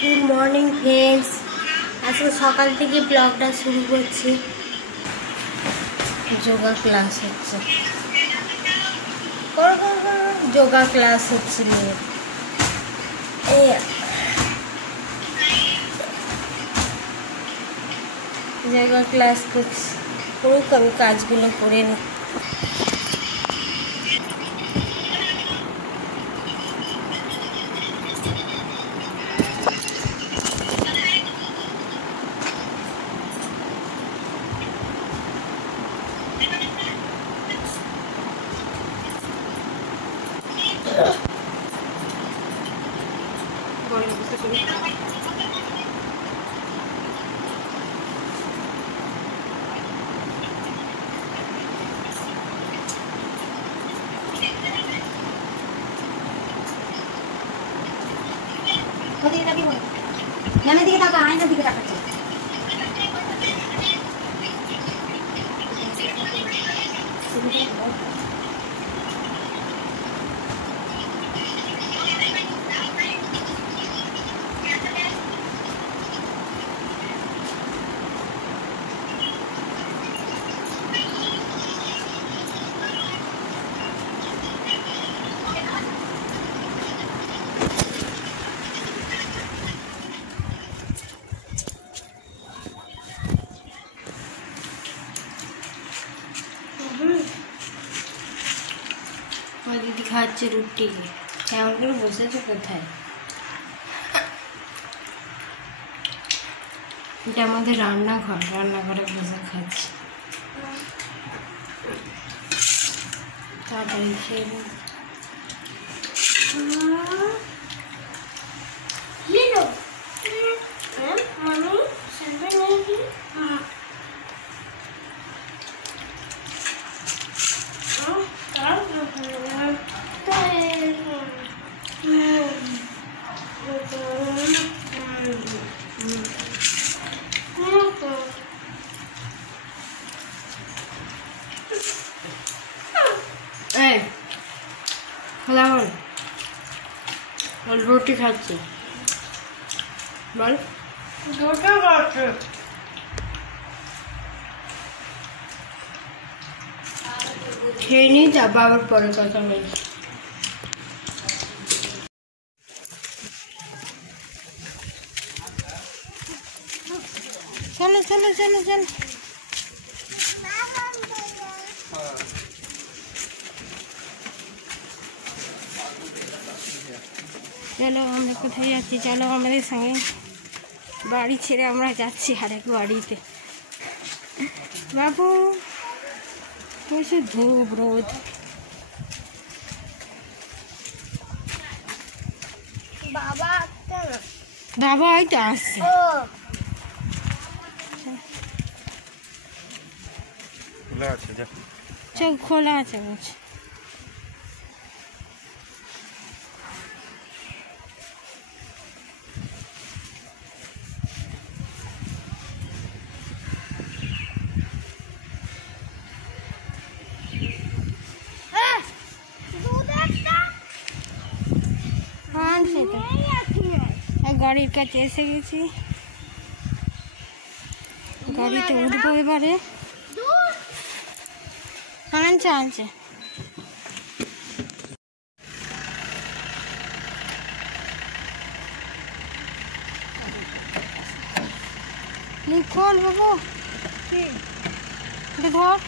Good morning friends, আজকে সকাল থেকে ব্লগটা শুরু করছি। যোগা ক্লাস হচ্ছে, যোগা ক্লাস হচ্ছে নিয়ে যোগা ক্লাস করছি। করুক, আমি কাজগুলো করে নিই। मैंने दिखे था कहाँ दिखे था बच्चे দিদি খাচ্ছে রুটি। কেমন করে বসেছো কোথায়? এটা আমাদের রান্নাঘর, রান্নাঘরে বসে খাচ্ছি। তাড়াতাড়ি খেয়ে রুটি খাচ্ছে। বল রুটি খাচ্ছে। খেয়ে নিই, তারপর আবার পরে কথা বলি। চলো চলো চলো চলো। চলো আমরা কোথায় যাচ্ছি? চলো আমাদের সঙ্গে। বাড়ি ছেড়ে আমরা যাচ্ছি আরেক বাড়িতে। বাবু বসে ধূপ রোদ। বাবা হয়তো আসছে। চল খোলা আছে বলছে। গাড়ির কাছে এসে গেছি, গাড়িতে উঠবো এবারে। আনছে আনছে খোল বাবু, ধর।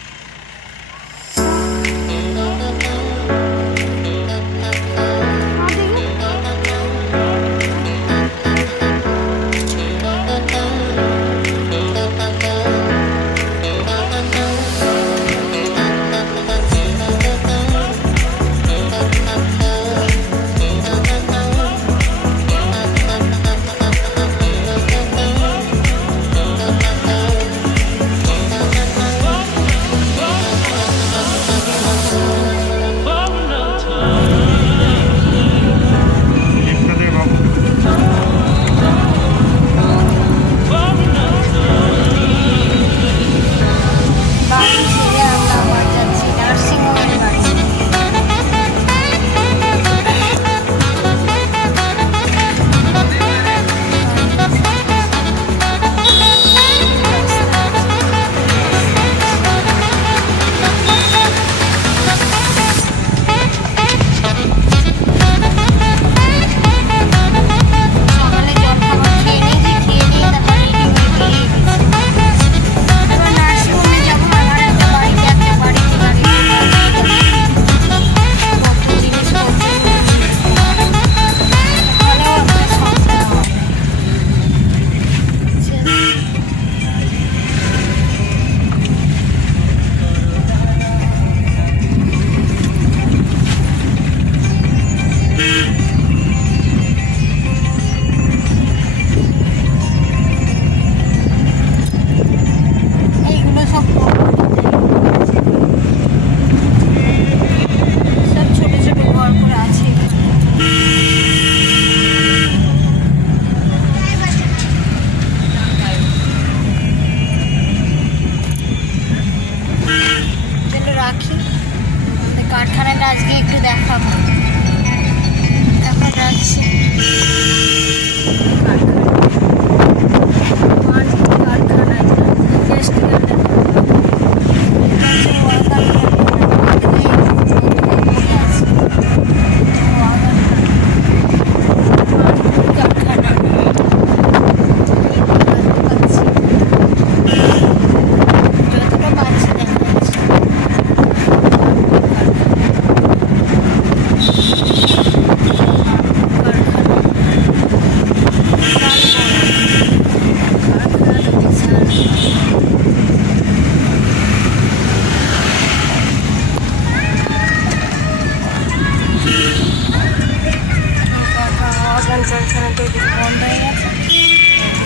কারখানা তো কিছু বন্ধ হয়ে গেছে,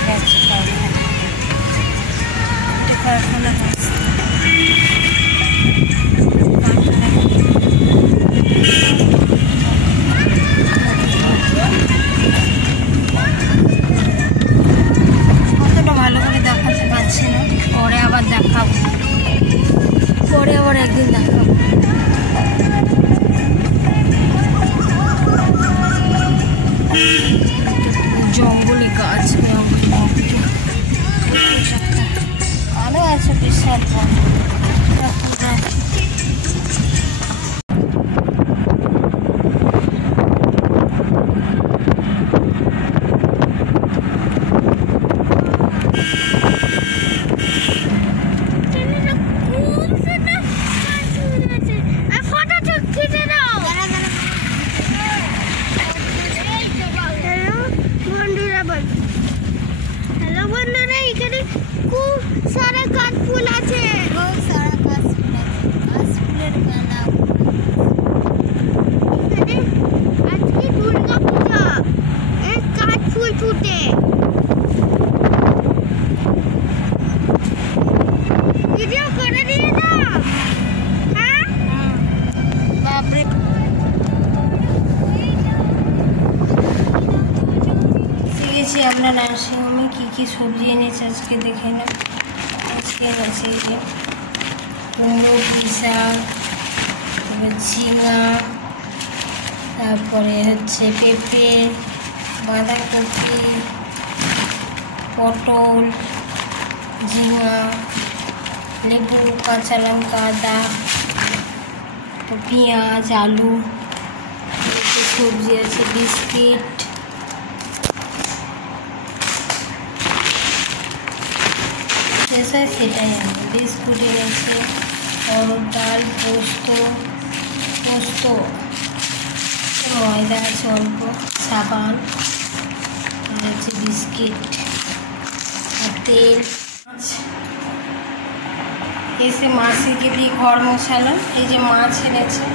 যাচ্ছে কারখানা অতটা ভালো করে দেখাতে পারছি না, পরে আবার দেখাবো, পরে আবার একদিন দেখাবো। জঙ্গলে গাছ ভালো আছে, বিশাল আমরা নার্সিংহোমে কী কী সবজি এনেছে আজকে দেখে না। আজকে এনেছে এই যে কুমড়ো, শাক, ঝিঙা, তারপরে হচ্ছে পেঁপে, বাঁধাকপি, পটল, ঝিঙা, লেবু, কাঁচা লঙ্কা, আদা, পেঁয়াজ, আলু, সবজি আছে, বিস্কিট, সেটাই আমি বিস্কুট এনেছে, অরড় ডাল, পোস্ত, ময়দা আছে অল্প, সাবান, আর হচ্ছে বিস্কিট আর তেল। এসে মাসিকে দিয়ে ঘর মশালাম। এই যে মাছ এনেছে,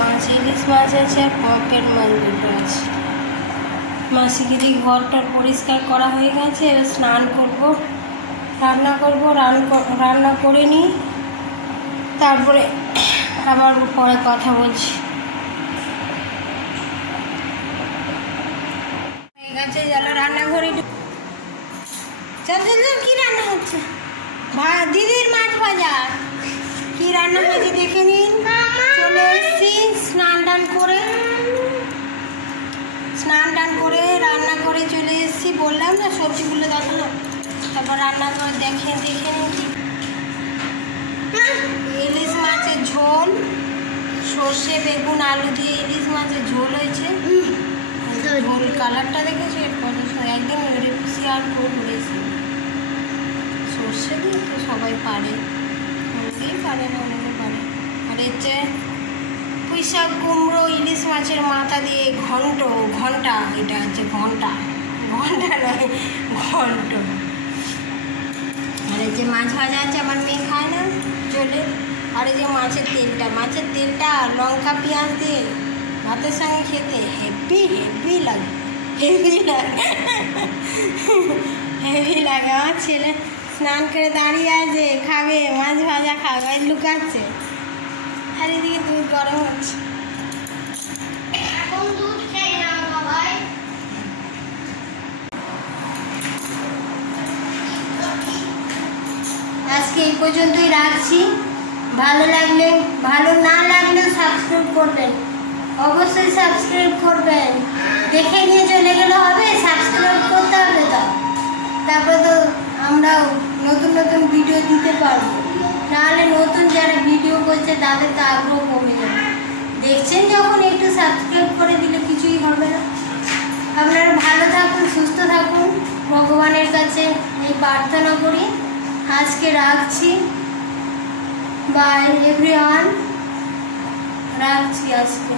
মাছ ইলিশ মাছ আছে আর পম্পের মাছ দুটো আছে। মাসিকে দিয়ে ঘরটার পরিষ্কার করা হয়ে গেছে, এবার স্নান করবো, রান্না করবো, রান্না করে নিই, তারপরে আবার পরে কথা বলছি। হয়ে গেছে, চলো রান্নাঘরে। চল চল চল, কী রান্না হচ্ছে? দিদির মাছ ভাজা। কী রান্না হয়েছে দেখে নিন। চলে এসেছি স্নান টান করে রান্না করে চলে এসেছি। বললাম না সবজিগুলো দেখালাম, তারপর রান্না করে দেখে নিচ্ছি। ইলিশ মাছের ঝোল, সর্ষে বেগুন আলু দিয়ে ইলিশ মাছের ঝোল হয়েছে। ঝোল কালারটা দেখেছি কত সুন্দর, একদিন শেয়ার করেছি। সর্ষে দিয়ে তো সবাই পারে, অনেকেই পারে না, অনেকে পারে। আর হচ্ছে পুঁই শাক, কুমড়ো, ইলিশ মাছের মাথা দিয়ে ঘন্টা, এটা হচ্ছে ঘন্টা নয়, ঘন্ট। আর এই যে মাছ ভাজা আছে, আমার মেয়ে খায় না, চলে। আর এই যে মাছের তেলটা লঙ্কা পেঁয়াজ দিয়ে ভাতের সঙ্গে খেতে হেভি লাগে। আমার ছেলে স্নান করে দাঁড়িয়ে আছে, খাবে মাছ ভাজা খাবে, লুকাচ্ছে। আর এদিকে দুধ গরম হচ্ছে। আজকে এই পর্যন্তই রাখছি। ভালো না লাগলে সাবস্ক্রাইব করবেন, অবশ্যই সাবস্ক্রাইব করবেন। দেখে নিয়ে চলে গেলে হবে, সাবস্ক্রাইব করতে হবে। তারপর তো আমরাও নতুন ভিডিও দিতে পারবো, নাহলে নতুন যারা ভিডিও করছে তাদের তো আগ্রহ কমে যাবে। দেখছেন যখন, একটু সাবস্ক্রাইব করে দিলে কিছুই হবে না। আপনারা ভালো থাকুন, সুস্থ থাকুন, ভগবানের কাছে এই প্রার্থনা করি। আজকে রাখছি, বাই এভরিওয়ান, রাখছি আজকে।